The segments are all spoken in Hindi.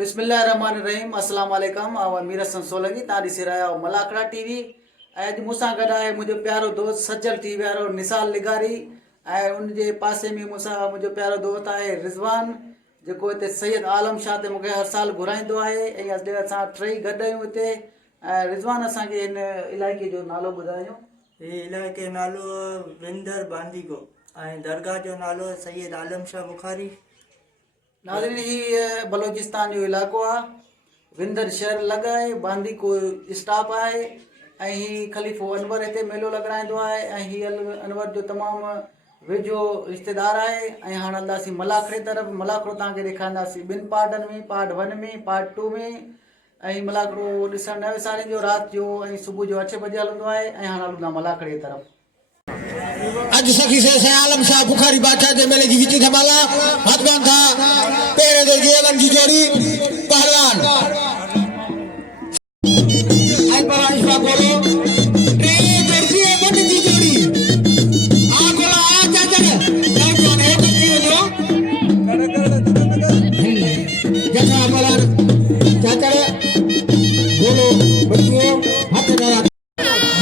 बिस्मिल्लाहिर्रहमानिर्रहीम अस्सलाम वालेकुम मीर हसन सोलंकी तव्हां ॾिसी रहिया आहियो मलाकड़ा टीवी। अॼु मूंसां गॾु आहे मुंहिंजो प्यारो दोस्त सजल थी वारो निसाल लिगारी ऐं उनजे पासे में मूंसां मुंहिंजो प्यारो दोस्त आहे रिज़वान जेको हिते सैयद आलम शाह ते मूंखे हर साल घुराईंदो आहे ऐं अॼु असां टई गॾु आहियूं हिते। ऐं रिज़वान असांखे हिन इलाइक़े जो नालो ॿुधायो। ये इलाइक़े नालो विंदर बांदीगो ऐं दरगाह जो नालो सैयद आलम शाह बुखारी। नाज़रीन ही बलोचिस्तान जो इलाइक़ो आहे। विंदर शहर लॻाए बांदी को स्टॉप आहे ऐं ही ख़लीफ़ो अनवर हिते मेलो लॻाईंदो आहे ऐं ही अनवर जो तमामु वेझो रिश्तेदार आहे। ऐं हाणे हलंदासीं मलाखड़े तरफ़। मलाखड़ो तव्हांखे ॾेखारींदासीं ॿिनि पार्टनि में, पार्ट 1 में, पार्ट 2 में। ऐं मलाखड़ो ॾिसणु 9 साड़ियुनि जो राति जो ऐं सुबुह जो 8 बजे हलंदो आहे। ऐं हाणे हलूं था मलाखड़े तरफ़। अज सखी से आलम शाह बुखारी बादशाह जे मेले जी विच धमाला हथगान था पेरे दे जीवन की जोड़ी पहलवान आई पर इशा बोलो टे जर्सी बन की जोड़ी आ गोला आ चाचा जवान है जी जो जैसा पहलवान चाचा बोलो बच्चों हाथ धरा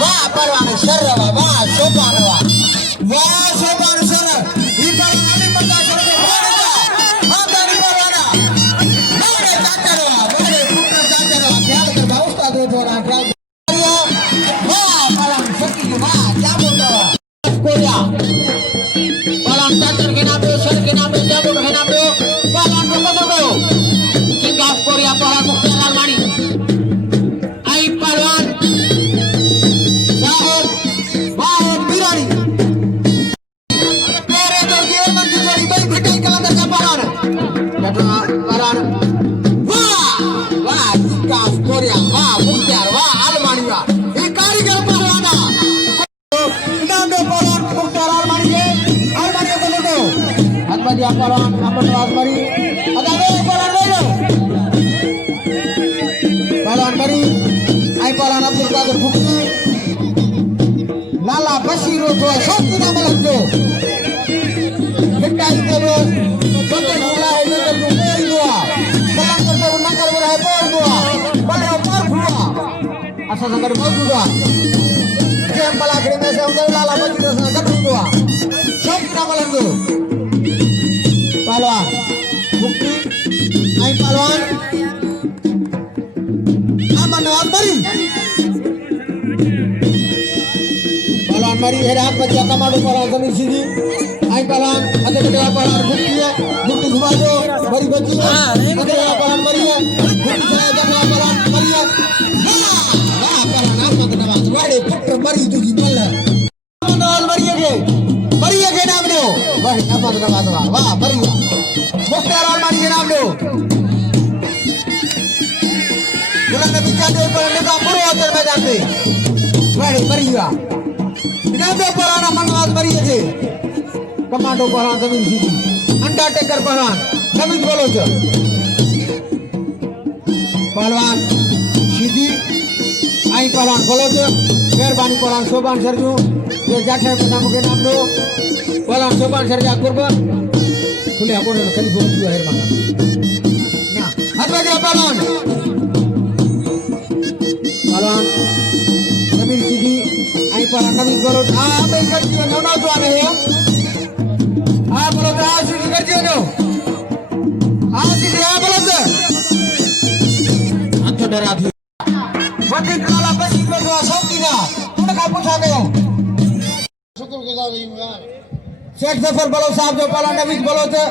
वाह पहलवान शर वाह सोपान वाह सोपान सर ई पहलवान बंदा सर के हां दारी पहलवाना मोरे चाचर मोरे पुत्र चाचर ख्याल कर बा उस्ताद हो थोड़ा ख्याल वाह पहलवान सकी वाह क्या बोलता है कोरिया पहलवान चाचर के नाम पे सर के नाम पे जाबो के नाम पे पहलवान को पकड़ गयो किंग ऑफ कोरिया पहलवान मुख्तार लालमानी आई पहलवान पहलवान अपन राजमरी अदावे पहलवान ले लो पहलवान मरी आई पहलवान अब्दुल कादिर फुकनी लाला बशीर तो शौकी नाम लगो मिटाई देलो बंदे हुआ है नगर जो कोई दुआ पहलवान करते वो नगर में है पर दुआ बड़े पर हुआ असा नगर मौजूद हुआ के मलाखड़ी में से उधर लाला बशीर से नगर दुआ शौकी नाम लगो पहलवान मुक्ति आई पहलवान अमन मरी पहलवान मरी है रात बच्चा कमांडो पहलवान जमीन सीधी आई पहलवान अदे बड़ा पहलवान मुक्ति है मुक्ति घुमा दो बड़ी बच्ची है अदे पहलवान मरी है मुक्ति से जगह पहलवान मरी है वाह पहलवान आप मत नवाज वाड़े पुत्र मरी तुझी बल अमन मरी के नाम दो वाह आप मत नवाज वाह मरी मुख्तार आलमानी के नाम लो बुलंद बिचा दे पर निकाह पूरे होकर मैदान में बड़े मरिया इनाम दे पहलवान मनवाज मरिए थे कमांडो पहलवान जमीन सीधी अंडरटेकर पहलवान नवीन बोलो जो पहलवान सीधी आई पहलवान बोलो जो मेहरबानी पहलवान शोभान सरजू ये जाठे नाम के नाम लो पहलवान शोभान सरजा कुर्बान खुले अपन कली बहुत हुआ है माना ना हाथ में गया पहलवान पहलवान जमीन सीधी आई पहलवान नवीन बोलो आ मैं कर दियो नौना तो आ रहे हो आ बोलो तो आ सीधी कर दियो नो आ सीधी आ बोलो तो हाथ डरा दियो वकी काला बसी में तो शौकी ना उनका पूछा गया शुक्रगुजार हूं यार शेख जफर बलो साहब जो पहलवान नवीज बलो थे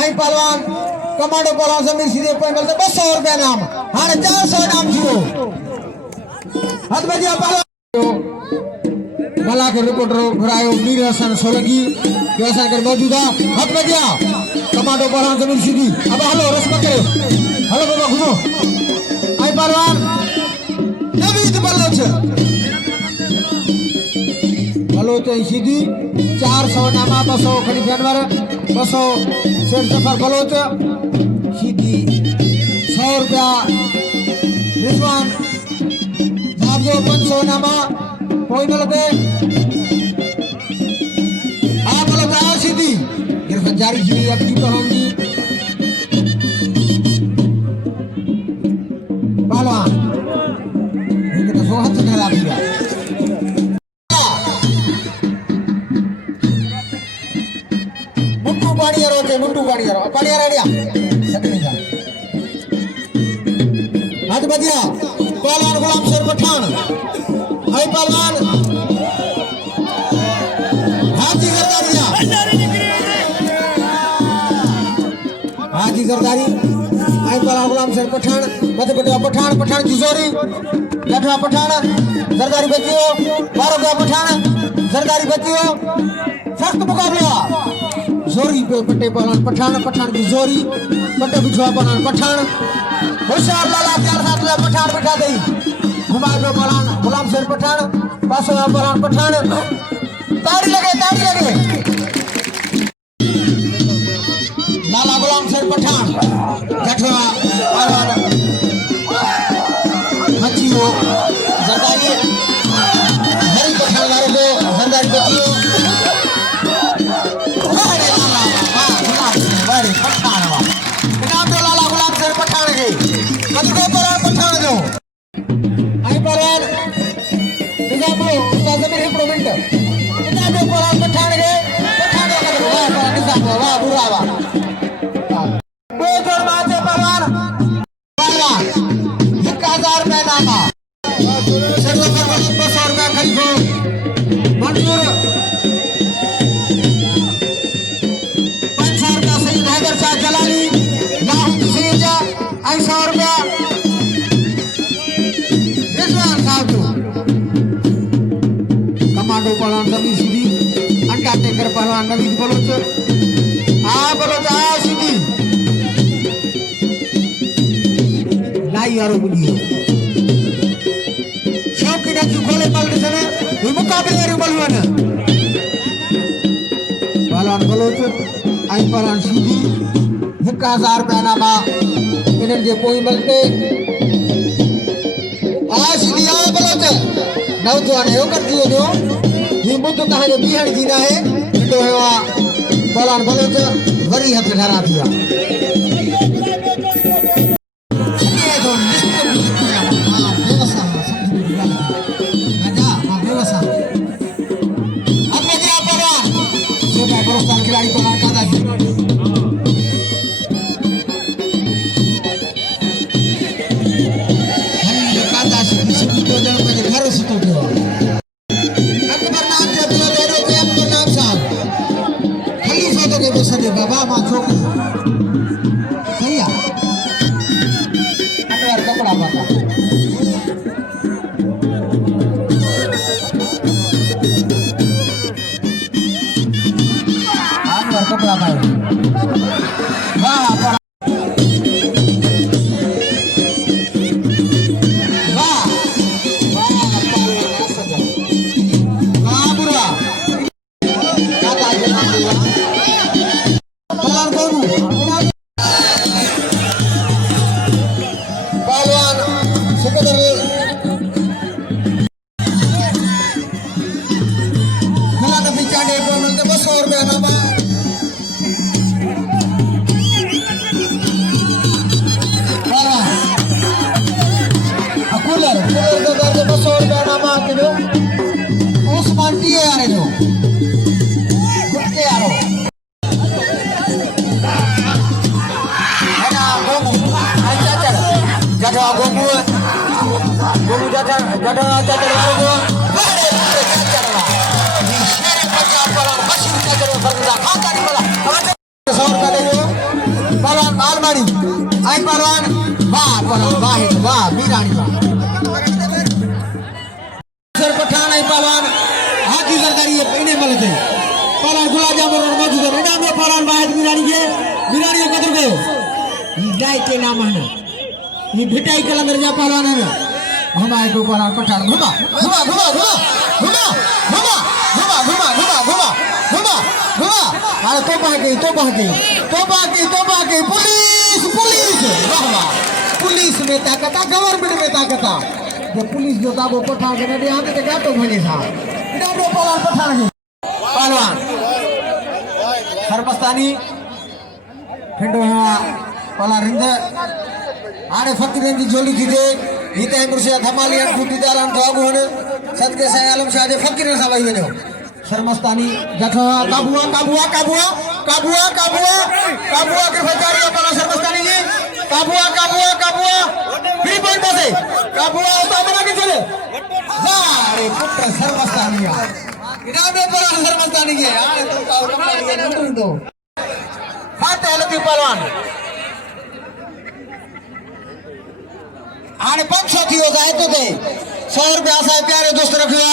आई पहलवान कमांडो पहलवान जमीन सीधे पैनल से 200 रुपया नाम हाने 400 नाम थियो हाथ में दिया पहलवान भला के रिपोर्टर घुरायो मीर हसन सोलंकी जो असन कर मौजूदा हाथ में दिया कमांडो पहलवान जमीन सीधी अब हेलो रस्म करे हेलो बाबा घुमो आई पहलवान नवीज बलो थे बलोच सीधी 400 नामा 200 खलीफा अनवर 200 शेख जफर बलोच सीधी 100 रुपया रिजवान साहब जो 500 नामा कोई न लगे आ बलोच आ सीधी गिरफ्तारी जी अपनी पहलवान जी पड़िया रेडिया सटनी जा हाथ बजिया पहलवान गुलाम शेर पठान हाय पहलवान हाजी सरदारिया हाजी सरदारी हाय पहलवान गुलाम शेर पठान मत बेटा पठान पठान किशोरी लठवा पठान सरदारी बच्चियों 12 का पठान सरदारी बच्चियों सख्त मुकाबला जोरी पे पट्टे पहलवान पठान पठान की जोरी पट्टे बिछुआ पहलवान पठान होशियार लाला चार साथ ले पठान बिठा दई घुमाए पे पहलवान गुलाम शेर पठान पासो पहलवान पठान ताड़ी लगे लाला गुलाम शेर पठान गठवा पहलवान बच्चियों सरदारी हरी पठान वालों को सरदारी बच्चियों बड़े पठान वा इनाम दो लाला गुलाम शेर पठान के कदको परान पठान जो आई परान निजामो उस्ताद जमीर इंप्रूवमेंट इनाम दो परान पठान के पठान का कदको वाह परान निजामो वाह बुरा वाह वो जोर माते परान परान 1000 रुपए नामा सरदार पर 200 रुपए खरीदो मंजूर जलाली लाहौर सीज 100 रुपया रिजवान साहब तो कमांडो पहलवान नबी सीधी अंडरटेकर पहलवान नवीद बलोच बलोच सीधी लाई यारो बुनियो शौकी नकी खोले पल सने ये मुकाबले रे बलवान पहलवान बलोच आई पहलवान सीधी 1000 रुपया नामा इन्हनि जे पोइ मिलते सीधी आओ बलोच नव तो हाणे कर दियो जो ही मुद्दो तहां जो बीहण जी ना है तो है पहलवान बलोच वरी हथ ढरा दिया खिलाड़ी को कादा बाबा मां छोकरी सही है अंडरवेयर कपड़ा बाबा अंडरवेयर कपड़ा भाई वाह ये भिटाई के लंगर जा पहलवान है हमारे को पहलवान पठान घुमा घुमा घुमा घुमा घुमा घुमा घुमा घुमा घुमा घुमा घुमा घुमा अरे तो बाकी पुलिस पुलिस वाह वाह पुलिस में ताकत गवर्नमेंट में ताकत जो पुलिस जो ताबो पठान के ने यहां पे गातो भले था इधर दो पहलवान पठान है पहलवान सरपस्तानी फिंडो पहलवान रिंद आने फकीरन की झोली थी थे हिते मुर्शिद धमालियन फूटी दालान तो आगु हने सदके साईं आलम शाह जे फकीरन सा वही वजो शर्मस्तानी जठा काबुआ काबुआ काबुआ काबुआ काबुआ काबुआ के फचारी अपना शर्मस्तानी जी काबुआ काबुआ काबुआ 3 पॉइंट बसे काबुआ उता बना के चले वाह रे पुत्र शर्मस्तानी इनाम में पड़ा शर्मस्तानी के यार तो काबुआ दो फाते लती पहलवान आने 500 थी हो जाए तो दे 100 रुपया साहब प्यारे दोस्त रखिया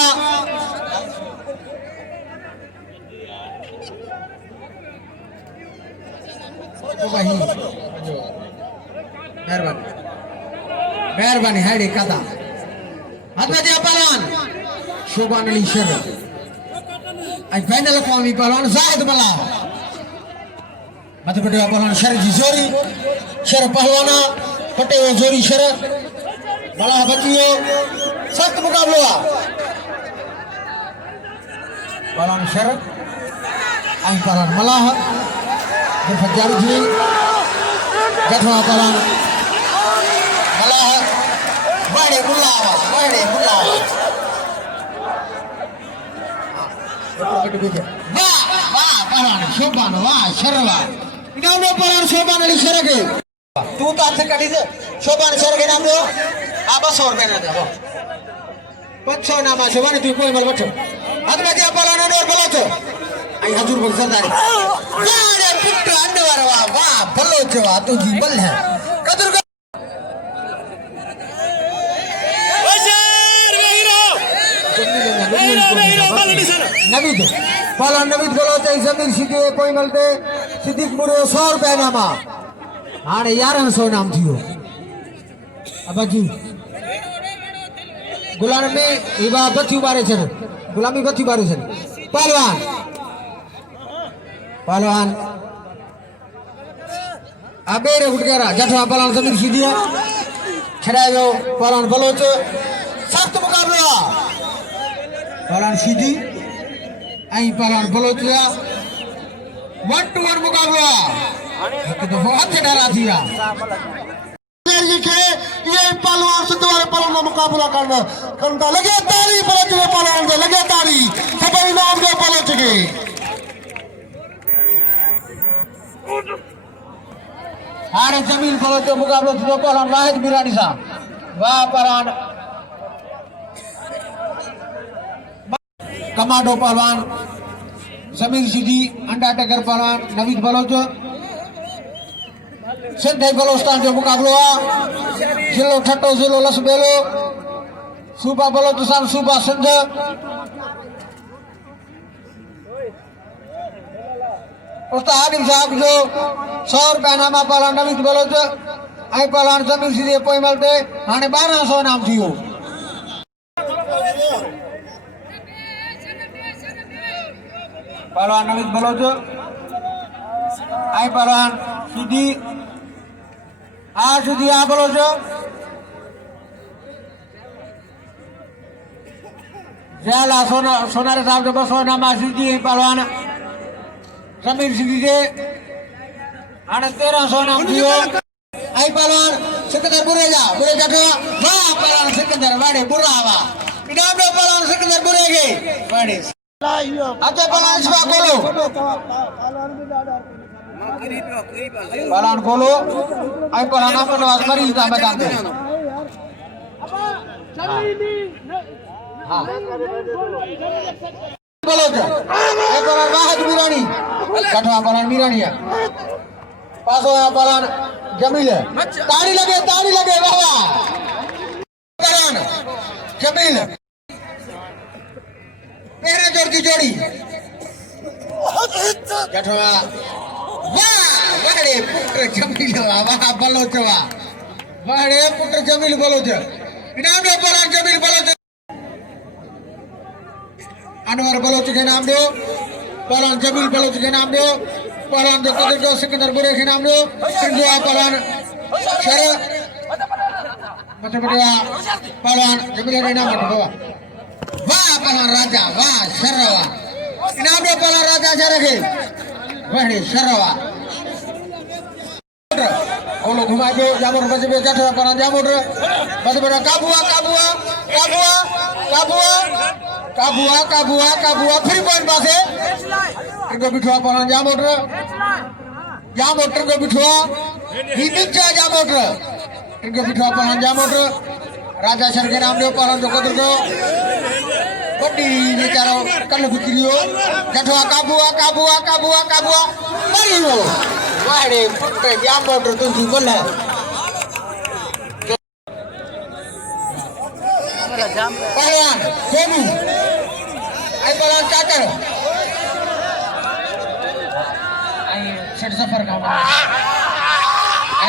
मेहरबानी है कथा हतमती पहलवान शोभान अली शर फाइनल कौमी पहलवान जाहिद मला मत पटे पहलवान शर जी जोरी शर पहलवाना पटे जोरी शर मला बच्चियों सख्त मुकाबला पहलवान शर आई पहलवान मलाह फजारी जी जठवा पहलवान मलाह बड़े बुलावा वाह वाह पहलवान शोभान वाह शरवा इनाम में पहलवान शोभान अली शर के तू तो हाथ कटी से शोभान शर के नाम दो आप 100 रुपए ना दो 500 नामा शोभान तू कोई मल बचो हाथ में क्या पहलवान और बोलो तो आई हजूर बोल सरदारी अरे पुत्र अंडवर वाह वाह भलो जवा तू जी बल है कदर नवीद पहलवान नवीद बोलो तो जमीन सीधे कोई मलते सिद्दीक मुरे 100 रुपए नामा हाणे 1100 नाम थियो अब जी गुलाम में इबा बच्ची बारे छन गुलामी बच्ची बारे छन पहलवान अबेरे उठगरा जठवा पहलवान जमीन सीधी छड़ायो पहलवान बलोच सख्त मुकाबला पहलवान सीधी आई पहलवान बलोच 1-1 मुकाबला एक दफा हाथ डरा दिया ये पहलवान से दोबारा पहलवान मुकाबला करना लगे तारी बलोच में पहलवान दे लगे तारी सब इनाम दे बलोच के हारे जमीन बलोच मुकाबला जो पहलवान वाहिद बिरानी साहब वाह पहलवान कमांडो पहलवान जमीन सीधी अंडरटेकर पहलवान नवीद बलोच सिंधे बलोस्तान जो मुकाबलो जिलो ठट्टो जिलो लसबेलो सूबा बलोचिस्तान सूबा सिंध उस्ताद हानिफ साहब जो 100 रुपया नामा पहलवान नवीद बलोच आई पहलवान जमीन सीधी पोई मलते हाणे 1200 नाम थियो पहलवान नवीद बलोच आई पहलवान सीधी सीधी आ बलोच जयाला सोनारे साहब जो 200 नामा सीधी पहलवान जमीन सीधी से हाणे 1300 नाम थियो आई पहलवान सिकंदर बुरेजा वाह पहलवान सिकंदर वाड़े बुरावा इनाम दो पहलवान सिकंदर बुरेगे वाड़े अच्छा पहलवान इसवा बोलो पहलवान बोलो आई पहलवान अपन आवाज मरीज का बताते हां बोलो क्या आई पहलवान वाहिद मीरानी कठवा पहलवान मीरानी है पासो पहलवान जमील ताड़ी लगे बाबा पहलवान जमील मेरे जोड़ की जोड़ी जठवा वाह वाड़े पुत्र जमील वाह बलोच वाड़े पुत्र जमील बलोच इनाम दो पहलवान जमील बलोच अनवर बलोच के नाम दो पहलवान जमील बलोच के नाम दो पहलवान जो सिकंदर बुरे के नाम दो सिंधुआ पहलवान शर मत पटवा पहलवान जमील के नाम पटवा वाह पहलवान राजा वाह शरवा इनाम दो पहलवान राजा शर के वहड़े शरवा ओलो घुमा दो जामोर बजबे जठवा पहलवान जामोर बजबे काबुआ काबुआ फिर पॉइंट पासे इनको बिठवा पर जा मोटर को बिठवा ही नीचे जा मोटर इनको बिठवा पर जा मोटर राजा शर के नाम दे पर जो को बड़ी बेचारो कल बिक्रियो जठवा काबुआ मरियो वाड़े पुट्टे जा मोटर तुझी बोले पहलवान सोनू आई पहलवान चाचा आई सेट सफर का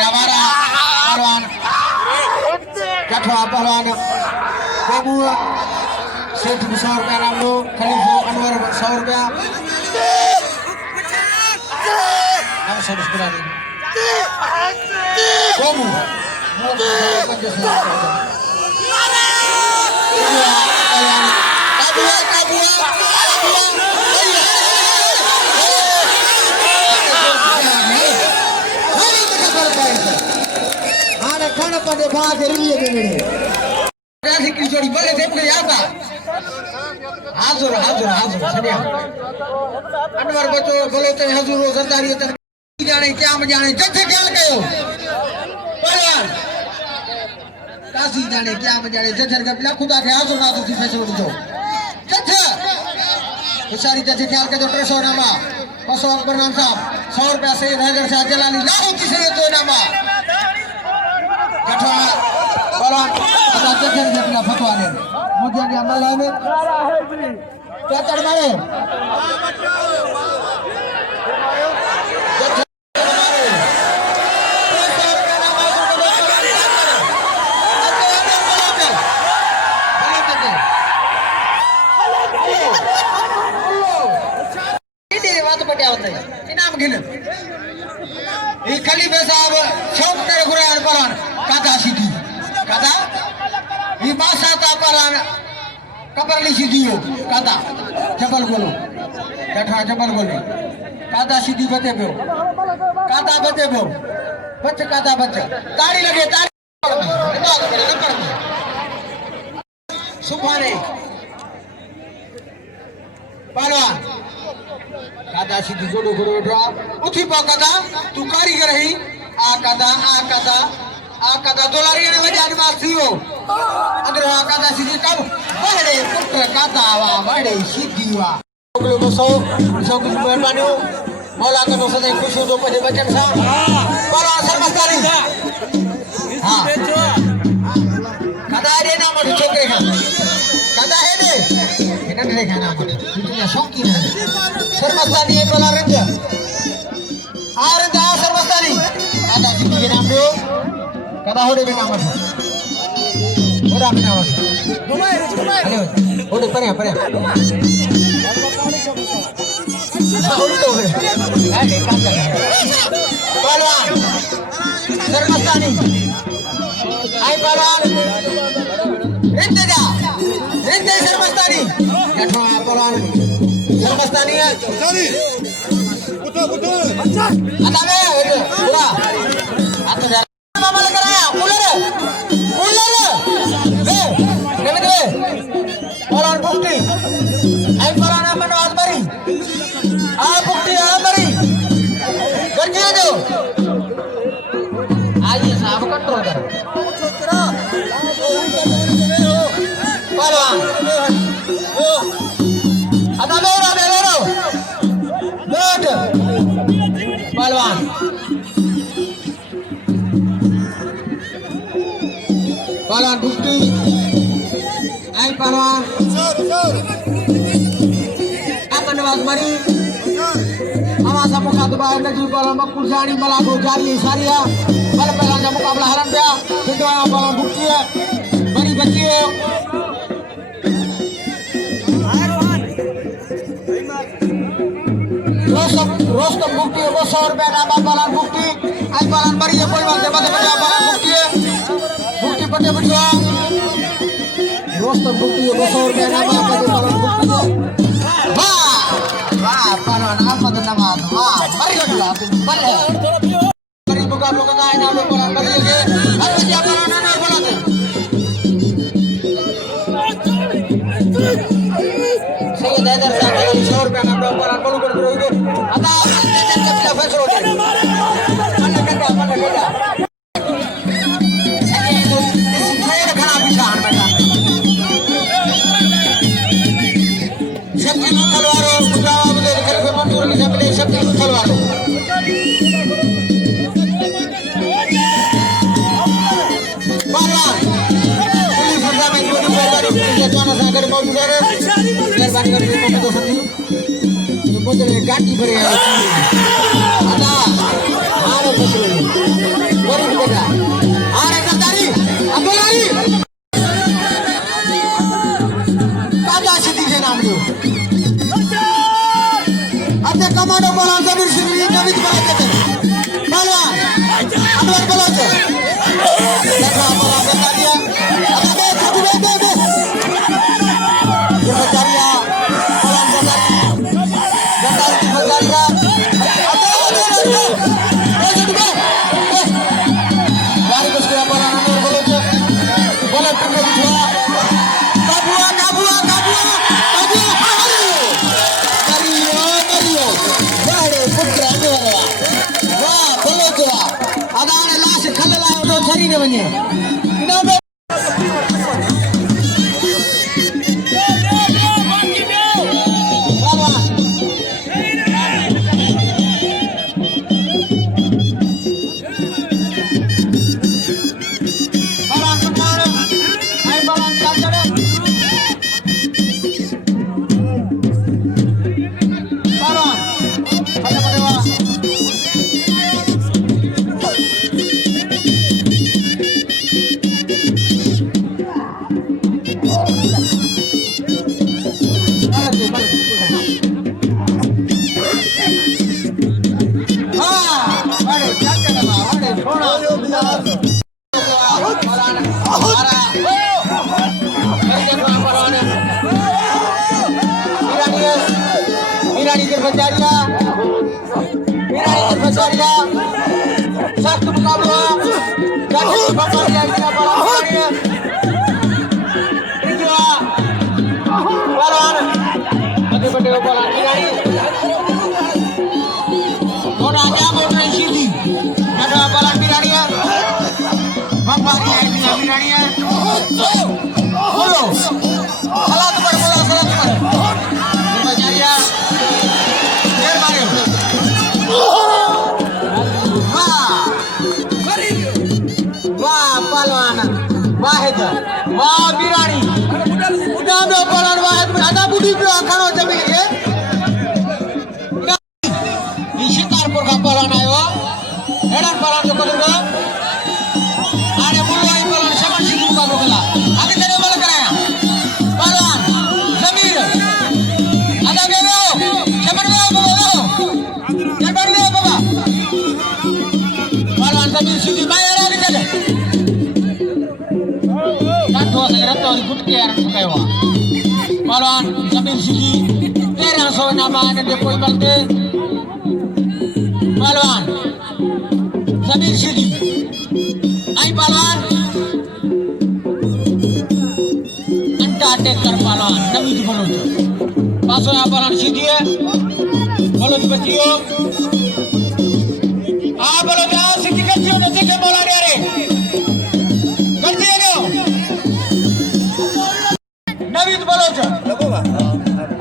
हमारा पहलवान जठवा पहलवान बाबू सेठ 100 रुपया नाम लो खलीफो अनवर 100 रुपया हम सब बुला देंगे बाबू pada bahasa ini begini. Kasih kisori boleh saya punya apa? Hazur. Sedia. Anwar बच्चों बोलो तो hazur हो सरदारी तो जाने क्या में जाने जैसे क्या कहो. पहलवान. काशी जाने क्या में जाने जैसे का बिना खुदा के hazur ना तो किसी से बोल दो. जैसे. बेचारी जैसे ख्याल के जो 300 नामा. बसो अकबर नाम साहब 100 रुपया से हैदर शाह जलाली लाखों किसी ने तो नामा. कठवा पहलवान आता जखन जखना फतवा ने मुझे ने अमल है में क्या कर मारे ini बात पटे होते इनाम गिने ये खलीफे साहब शौक करे गुरान परान कादा सीधी कादा ये बासाता परान कपरली सीधी हो कादा जबल बोलो बैठा जबल बोले कादा सीधी बते पे कादा बते पे बच्चे कादा बच्चे ताड़ी लगे ताड़ी सुभाने पहलवान कादा सीधी गोडो ड्रा उठी पा कादा तू कारीगर ही आ कादा डॉलर ने वजह मार थियो अगर आ कादा सीधी कब बड़े पुत्र कादा वा बड़े सीधी वा लोग बसो कुछ मेहरबानी हो मौला के नो सदा खुश हो तो पजे बचन सा पर असर मस्तानी हां कादा रे ना मत छोकरे का कादा है दे इनन रे खाना मत दुनिया शौकीन है सरमस्तानी है बोला रंज आरंज सरमस्तानी कादा सीधी के नाम दो कादा होड़े के नाम है होड़ा के नाम है हेलो होड़े परे अरे काम कर पहलवान सरमस्तानी आई पहलवान रिंदे सरमस्तानी कठवा पहलवान सरमस्तानी है पुतो आता में पूरा आता जा मामा लेकर आया कूलर दे पहलवान बुक्ति आई पहलवान अपन आवाज मारी आ बुक्ति आ मारी गंजी दो आइए साहब कंट्रोल कर पहलवान आता मेरा बैठ पहलवान बुक्ति आई पहलवान अपन आवाज मारी हमारा मुकाबला नजर पर मकुल जानी मलागो जारी सारिया बल पहला का मुकाबला हरन गया फिर वाला बुक्ति है बड़ी बच्ची है रोस्तम बुक्ति है वो 100 रुपया नाम पहलवान बुक्ति आई पहलवान बड़ी है कोई बात नहीं बता पहलवान बुक्ति है बुक्ति पटे बिठवा रोस्तम बुक्ति है वो 100 रुपया नाम पहलवान बुक्ति वाह पहलवान आप तो नमाज वाह बड़ी लगला तुम बल है बड़ी मुकाबला का नाम पहलवान बड़ी लगे अब क्या पहलवान ना बोला थे 100 रुपया का ऊपर बोलो कर दो आता का फैसला हो जाए मन कटा खराब निशान बेटा शक्ति तलवारों मुकाबले में खलीफा मंजूर के सामने शक्ति तलवारों गाड़ी भरे आता मारो फसलो गरीब बेटा आरे सरदारी अबोलारी ताजा सिटी से नाम लो अते कमांडो बोला जमीर सिंह नवीद बना देते पहलवान अनवर बोला से देखो बोला बता दिया अब दे ये बचारिया सख्त मुकाबला वाह बिरानी उड़ा दो पलर वाहद में आधा बुढ़ी पे खानो जमीन है ये शिकारपुर का पलन आयो हेडन पलन जो करूंगा आने मुल्लाई पलन शमन शिकू का रोकला आगे तेरे बोल कराया पलन जमीर आधा बेरो शमन बेरो बोलो शमन बेरो बाबा पलन जमीर शिकू बाहर आ चले और गुटके आरंभ कयवा पहलवान जमीर सिंह 1300 नामा ने कोई बलते पहलवान जमीर सिंह आई पहलवान अंटा टेकर पहलवान नवीद बलोच पासो या पहलवान सिंह है बलोच बच्चियों आ बलोच आ सिंह कच्चियों ने देखे बोला रे अरे नवीद बलोच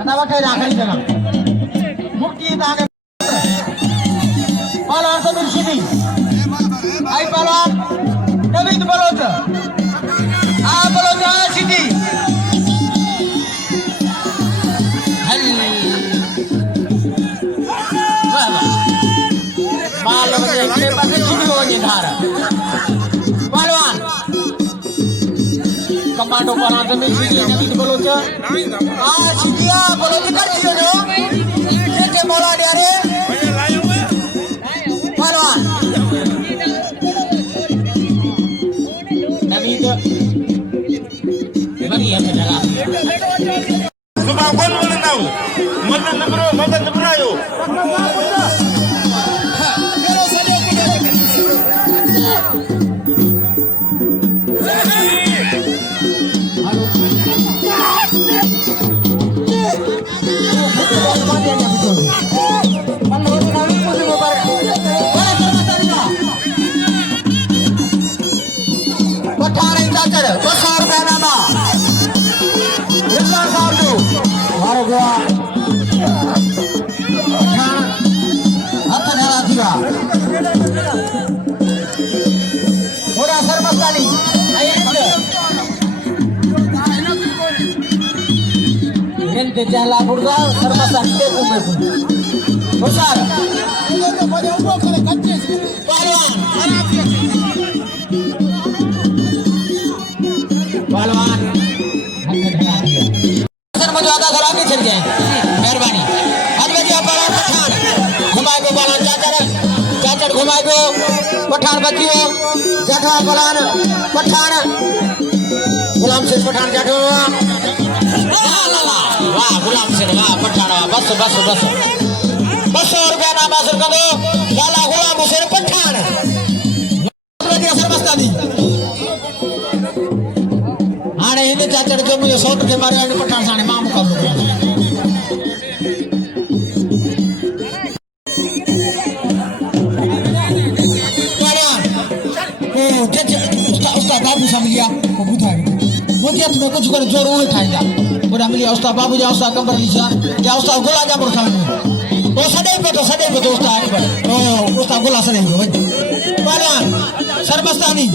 आता वाटे राखली जरा मुक्ति दाने पहलवान जमीर सिंह आई पहलवान नवीद बलोच आ बलोच आ सिटी बाल बजे के पास छुट्टी हो गई धार पहलवान कमांडो पहलवान जमीर सिंह नवीद बलोच आ सिटिया बलोच कर दियो जो के बोला दे रे पहलवान नवीद बढ़िया से लगा सुबह कौन बोले ना मदन नंबर आयो Hello. Gente jala burda sarmasa tepu mepu. Besar. पहलवान सर मुझे आधा घर आगे चल जाए मेहरबानी आज बजिया पहलवान पठान घुमाए को पहलवान चाचड़ घुमाए को पठान बच्चियों जाठा पहलवान पठान गुलाम सिंह पठान जाठो वाह गुलाम सिंह वाह पठान बस बस बस 200 रुपया नाम हासिल कर दो लाला गुलाम हुसैन पठान बजिया सर मस्तानी आने हिंदे चाचड़ के मुझे 100 रुपये मारे आने पठान साने मां मुकाबलो कर उस्ताद बाबू समझ गया वो बुधा मुझे तुम्हें कुछ कर जोर वो खाएगा बोला मिलिया उस्ताद बाबू जा उस्ताद कंबर लीजा या उस्ताद गोला जा पर खाने वो सदे पे तो उस्ताद पर ओ उस्ताद गोला सदे पे बोला सरमस्तानी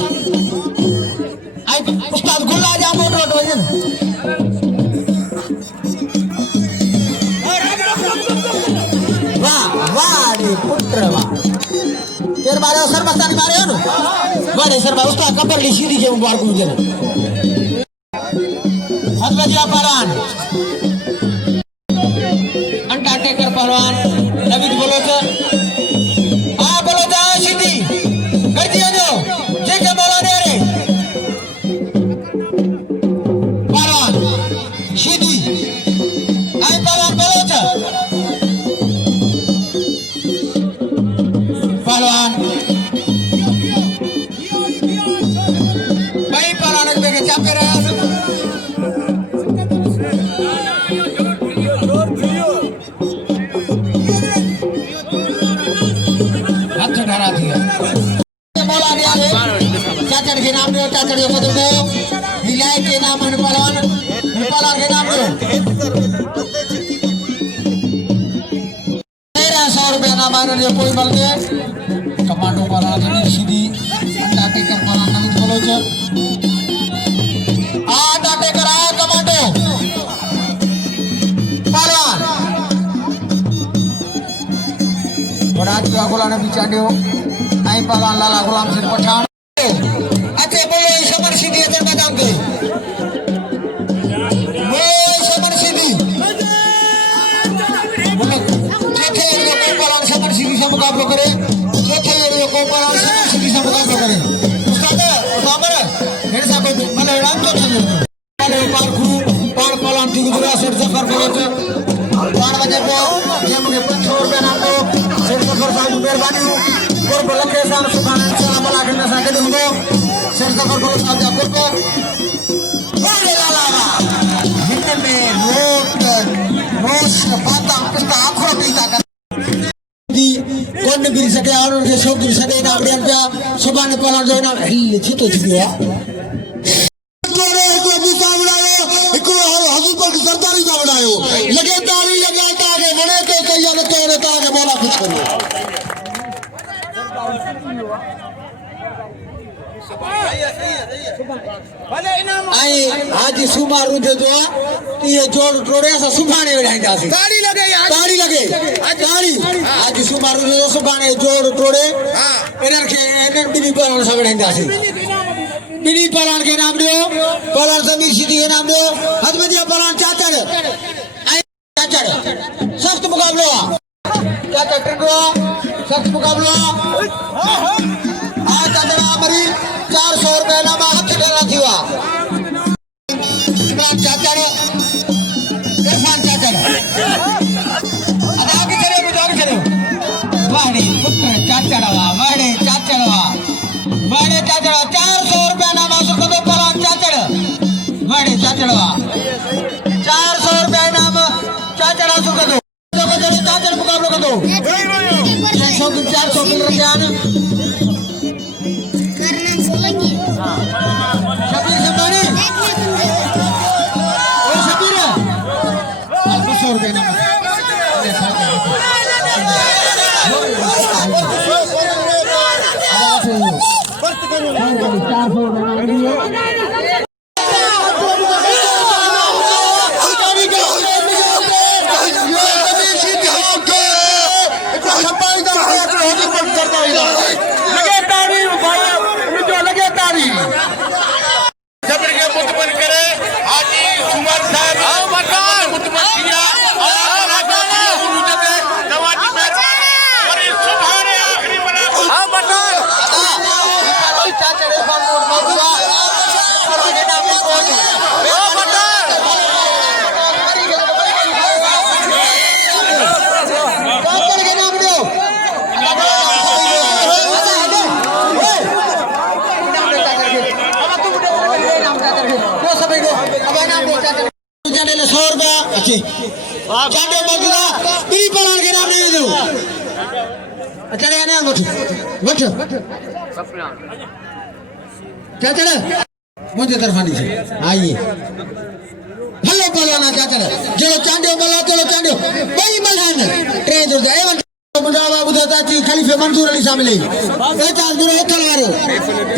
आई उस्ताद गोला जा मोट रोड वजन वाह वाह रे पुत्र वाह तेरे बारे सरमस्तानी मारे हो ना बड़े सर बा उस्ताद कंबर ली सीधी के मुबारक मुझे हाथ बजिया पहलवान अंडरटेकर पहलवान नवीद बोलोच बोलोच सीधी कर दिया जो जे के बोला दे रे पहलवान सीधी आई पहलवान बोलोच पहलवान भाई पहलवान के चापे रहा चाचड़ के नाम दो चाचड़ को दो हिलाए के नाम पहलवान के नाम दो 1300 रुपया नाम आने कोई बल के कमांडो पहलवान सीधी अंडरटेकर पहलवान नवीद बोलोच अंडरटेकर आ कमांडो पहलवान बड़ा जुआ गोला ने बिचाड़ियो आई पहलवान लाला गुलाम सिंह पठान अच्छे बोलो समर सीधी अदर बदाम के बोलो समर सीधी बोलो चौथे एरिया को पहलवान समर सीधी से मुकाबला करे चौथे एरिया को पहलवान समर सीधी से मुकाबला करे उस्ताद उस्ताद मेरे साथ मतलब राम तो समझो वाले पार गुरु पार पहलवान ठीक दूसरा सेट सफर करो 12 बजे को ये मुझे 500 रुपया नाम दो सेट सफर साहब मेहरबानी हो और बलके साहब सुभान सलाम अलैकुम ना साके दूंगा सेट सफर को साहब जाकर को बोले लाला हिंद में रोश बाता पिस्ता आखरो पीता कर दी कौन गिर सके और उनके शौक गिर सके ना बड़िया जा सुभान पहला जो ना हिल छितो छिया को मुकाबला को हजूर पर सरदारी का बनायो लगे ताली लगाता के बड़े के कहिया ने तेरे ताके बोला कुछ करो आई आज सुमारू जो ये जोड़ टोड़े सा सुभाने वेंदा सी ताड़ी लगे आज सुमारू जो सुभाने जोड़ टोड़े एनर के एनर बिनी पर सा वेंदा सी बिनी पहलवान के नाम दो पहलवान समीर सीधी के नाम दो हजमदिया पहलवान चाचड़ आई चाचड़ सख्त मुकाबला चाचड़ टिंडो सख्त मुकाबला आज चाचड़ हमारी 400 रुपए नामा हाथ देना थीवा इमरान चाचड़ इरफान चाचड़ आगे करे वाड़ी पुत्र चाचड़वा वाड़े चाचड़वा 400 रुपया नाम हासिल कर दो पहलवान चाचड़ वाड़े चाचड़वा 400 रुपया नाम चाचड़ हासिल कर दो चाचड़ मुकाबला कर दो 400 मिल रहे हैं शबीर समानी और शबीर 200 रुपये नाम 400 रुपये होगी पर करता हुआ लगे तारी भाई मुझे लगे तारी जबर के मुतमन करे हाजी सुमन साहब मुतमन किया और नवाजी में और इस सुबह ने आखिरी बना चाचा रे फन मोड मौजूदा के नाम में कोच चाचा के नाम दो ले 100 रुपया अच्छी चाटे मौजूदा बीड़ी पलान के नाम नहीं दो अच्छा ले आने अंगूठी बैठ चाचा मुझे तरफानी से आइए हेलो पलाना चाचा चलो चांडो मला चलो चांडो वही मलान ट्रेन जो जाए मुंडावा बुधाता ची खलीफे मंसूर अली शामिल है 50 गुरु होटल वारो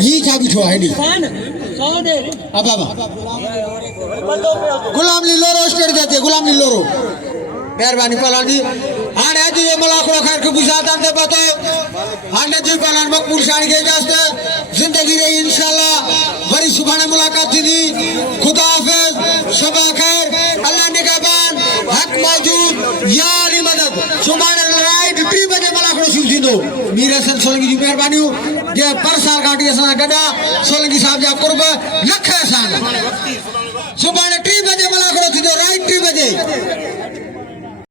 ही छा बिठो है नी अब गुलाम ली लोरो स्टेट जाते गुलाम ली लोरो मेहरबानी पलान जी आने आज ये मलाखो खैर के बुझाता दे पतो आने जी पलान मकबूल शान के जास्ते जिंदगी रही इंशाल्लाह बड़ी सुभाने मुलाकात थी खुदा हाफिज शबा खैर अल्लाह निगहबान हक मौजूद या अली मदद सुभाने राइट 3 बजे मलाखो शुरू थी दो मीरा सन सोलंकी जी मेहरबानी जे पर साल काटी असा गडा सोलंकी साहब जा कुर्ब लख एहसान सुभाने 3 बजे मलाखो थी दो राइट 3 बजे